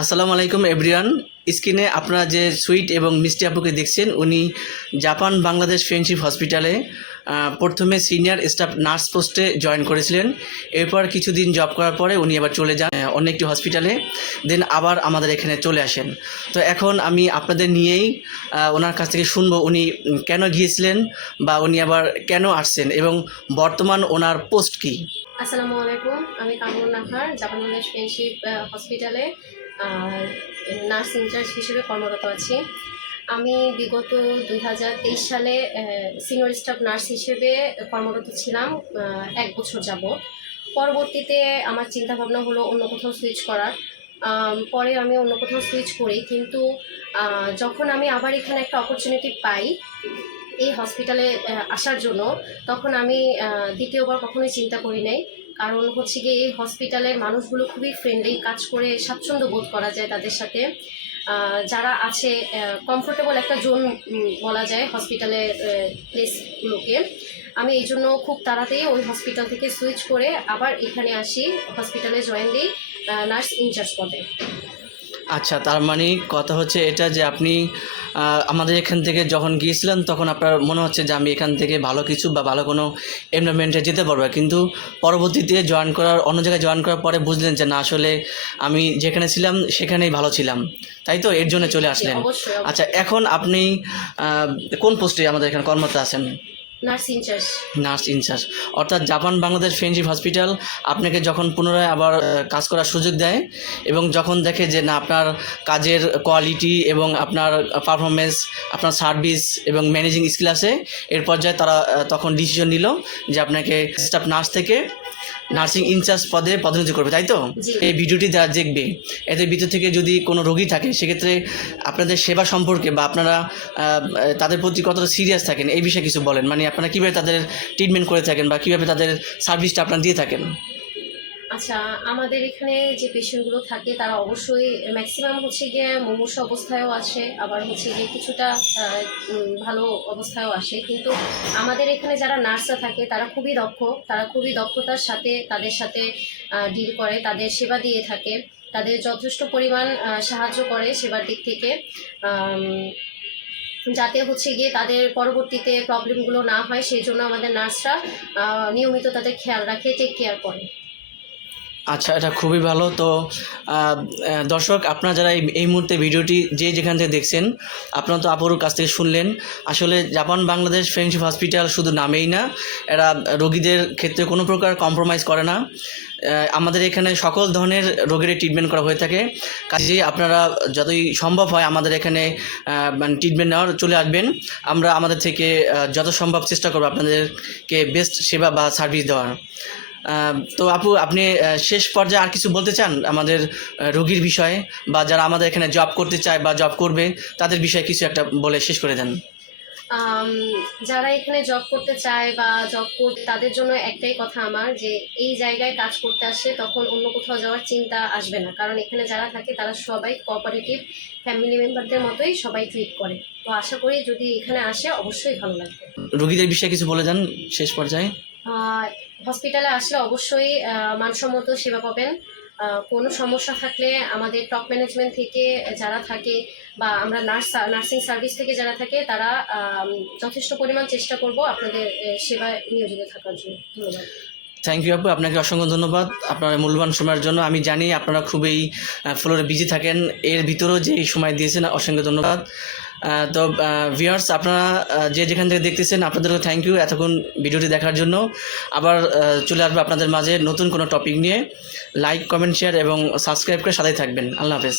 আসসালামু আলাইকুম, এভরিওয়ান। স্ক্রিনে আপনারা যে সুইট এবং মিষ্টি আপুকে দেখছেন, উনি জাপান বাংলাদেশ ফ্রেন্ডশিপ হসপিটালে প্রথমে সিনিয়র স্টাফ নার্স পোস্টে জয়েন করেছিলেন। এরপর কিছুদিন জব করার পরে উনি আবার চলে যান অন্য একটি হসপিটালে। দেন আবার আমাদের এখানে চলে আসেন। তো এখন আমি আপনাদের নিয়েই ওনার কাছ থেকে শুনব উনি কেন গিয়েছিলেন বা উনি আবার কেন আসছেন এবং বর্তমান ওনার পোস্ট কী। আসসালামু আলাইকুম, আমি কামরুন নাহার, জাপান বাংলাদেশ ফ্রেন্ডশিপ হসপিটালে। নার্স ইনচার্জ হিসেবে কর্মরত আছি। আমি বিগত দুই হাজার তেইশ সালে সিনিয়র স্টাফ নার্স হিসেবে কর্মরত ছিলাম এক বছর যাব পরবর্তীতে আমার চিন্তা ভাবনা হলো অন্য কোথাও সুইচ করার। পরে আমি অন্য কোথাও সুইচ করি, কিন্তু যখন আমি আবার এখানে একটা অপরচুনিটি পাই, এই হসপিটালে আসার জন্য, তখন আমি দ্বিতীয়বার কখনোই চিন্তা করি নাই। কারণ হচ্ছে গিয়ে এই হসপিটালের মানুষগুলো খুবই ফ্রেন্ডলি কাজ করে স্বাচ্ছন্দ্য বোধ করা যায় তাদের সাথে। যারা আছে কমফোর্টেবল একটা জোন বলা যায় হসপিটালের প্লেসগুলোকে আমি এই জন্য খুব তাড়াতাড়ি ওই হসপিটাল থেকে সুইচ করে আবার এখানে আসি হসপিটালে জয়েন দিই নার্স ইনচার্জ পদে। আচ্ছা তার মানে কথা হচ্ছে এটা যে আপনি আমাদের এখান থেকে যখন গিয়েছিলেন তখন আপনার মনে হচ্ছে যে আমি এখান থেকে ভালো কিছু বা ভালো কোনো এনভারনমেন্টে যেতে পারব। কিন্তু পরবর্তীতে জয়েন করার অন্য জায়গায় জয়েন করার পরে বুঝলেন যে না আসলে আমি যেখানে ছিলাম সেখানেই ভালো ছিলাম। তাই তো? এর জন্য চলে আসলেন। আচ্ছা এখন আপনি কোন পোস্টে আমাদের এখানে কর্মরত আছেন? Nurse in charge. Nurse in charge. অর্থাৎ জাপান বাংলাদেশ ফ্রেন্ডশিপ হসপিটাল আপনাকে যখন পুনরায় আবার কাজ করার সুযোগ দেয় এবং যখন দেখে যে না, আপনার কাজের কোয়ালিটি এবং আপনার পারফরমেন্স আপনার সার্ভিস এবং ম্যানেজিং স্কিল আছে এর পর্যায়ে তারা তখন ডিসিশন নিল যে আপনাকে স্টাফ নার্স থেকে নার্সিং ইনচার্জ পদে পদোন্নতি করবে তাই তো? এই ভিডিওটি যারা দেখবে। এদের ভিতর থেকে যদি কোনো রোগী থাকে সেক্ষেত্রে আপনাদের সেবা সম্পর্কে বা আপনারা তাদের প্রতি কতটা সিরিয়াস থাকেন এই বিষয়ে কিছু বলেন। মানে আপনারা কীভাবে তাদের ট্রিটমেন্ট করে থাকেন বা কীভাবে তাদের সার্ভিসটা আপনারা দিয়ে থাকেন? আচ্ছা আমাদের এখানে যে পেশেন্টগুলো থাকে, তারা অবশ্যই ম্যাক্সিমাম হচ্ছে গিয়ে মুমূর্ষ অবস্থায়ও আসে, আবার হচ্ছে গিয়ে কিছুটা ভালো অবস্থায়ও আসে। কিন্তু আমাদের এখানে যারা নার্সরা থাকে, তারা খুবই দক্ষ, তারা খুবই দক্ষতার সাথে তাদের সাথে ডিল করে, তাদের সেবা দিয়ে থাকে, তাদের যথেষ্ট পরিমাণ সাহায্য করে সেবার দিক থেকে। যাতে হচ্ছে গিয়ে তাদের পরবর্তীতে প্রবলেমগুলো না হয়, সেই জন্য আমাদের নার্সরা নিয়মিত তাদের খেয়াল রাখে টেক কেয়ার করে। আচ্ছা এটা খুবই ভালো। তো দর্শক, আপনারা যারা এই মুহূর্তে ভিডিওটি যে যেখান থেকে দেখছেন, আপনারা তো আপুর কাছ থেকে শুনলেন। আসলে জাপান, বাংলাদেশ ফ্রেন্ডশিপ হসপিটাল শুধু নামেই না, এরা রোগীদের ক্ষেত্রে কোনো প্রকার কম্প্রোমাইজ করে না। আমাদের এখানে সকল ধরনের রোগেরই ট্রিটমেন্ট করা হয়ে থাকে। কাজেই আপনারা যতই সম্ভব হয় আমাদের এখানে মানে ট্রিটমেন্ট নেওয়ার চলে আসবেন। আমরা আমাদের থেকে যত সম্ভব চেষ্টা করব আপনাদেরকে বেস্ট সেবা বা সার্ভিস দেওয়ার। তো আপু আপনি শেষ পর্যায়ে আর কিছু বলতে চান আমাদের রোগীর বিষয়ে? বা যারা আমাদের এখানে জব করতে চায় বা জব করবে তাদের বিষয়ে কিছু একটা বলে শেষ করে দেন। যারা এখানে জব করতে চায় বা জব করতে তাদের জন্য একটাই কথা আমার যে এই জায়গায় কাজ করতে আসে তখন অন্য কোথাও যাওয়ার চিন্তা আসবে না। কারণ এখানে যারা থাকে তারা সবাই কোঅপারেটিভ ফ্যামিলি মেম্বারদের মতোই সবাই ট্রিট করে। তো আশা করি যদি এখানে আসে অবশ্যই ভালো লাগবে। রোগীদের বিষয়ে কিছু বলে যান শেষ পর্যায়ে? হসপিটালে আসলে অবশ্যই মানসম্মত সেবা পাবেন। কোনো সমস্যা থাকলে আমাদের টপ ম্যানেজমেন্ট থেকে যারা থাকে বা আমরা নার্স নার্সিং সার্ভিস থেকে যারা থাকে, তারা যথেষ্ট পরিমাণ চেষ্টা করব আপনাদের সেবায় নিয়োজিত থাকার জন্য। ধন্যবাদ। থ্যাংক ইউ আপু। আপনাকে অসংখ্য ধন্যবাদ। আপনার মূল্যবান সময়ের জন্য। আমি জানি আপনারা খুবই ফ্লোরে বিজি থাকেন। এর ভিতরেও যে সময় দিয়েছেন, অসংখ্য ধন্যবাদ। তো ভিউয়ার্স আপনারা যে যেখান থেকে দেখতেছেন, আপনাদেরকে থ্যাংক ইউ এতক্ষণ ভিডিওটি দেখার জন্য। আবার চলে আসবে আপনাদের মাঝে নতুন কোনো টপিক নিয়ে। লাইক কমেন্ট শেয়ার এবং সাবস্ক্রাইব করে সাথে থাকবেন। আল্লাহ হাফেজ।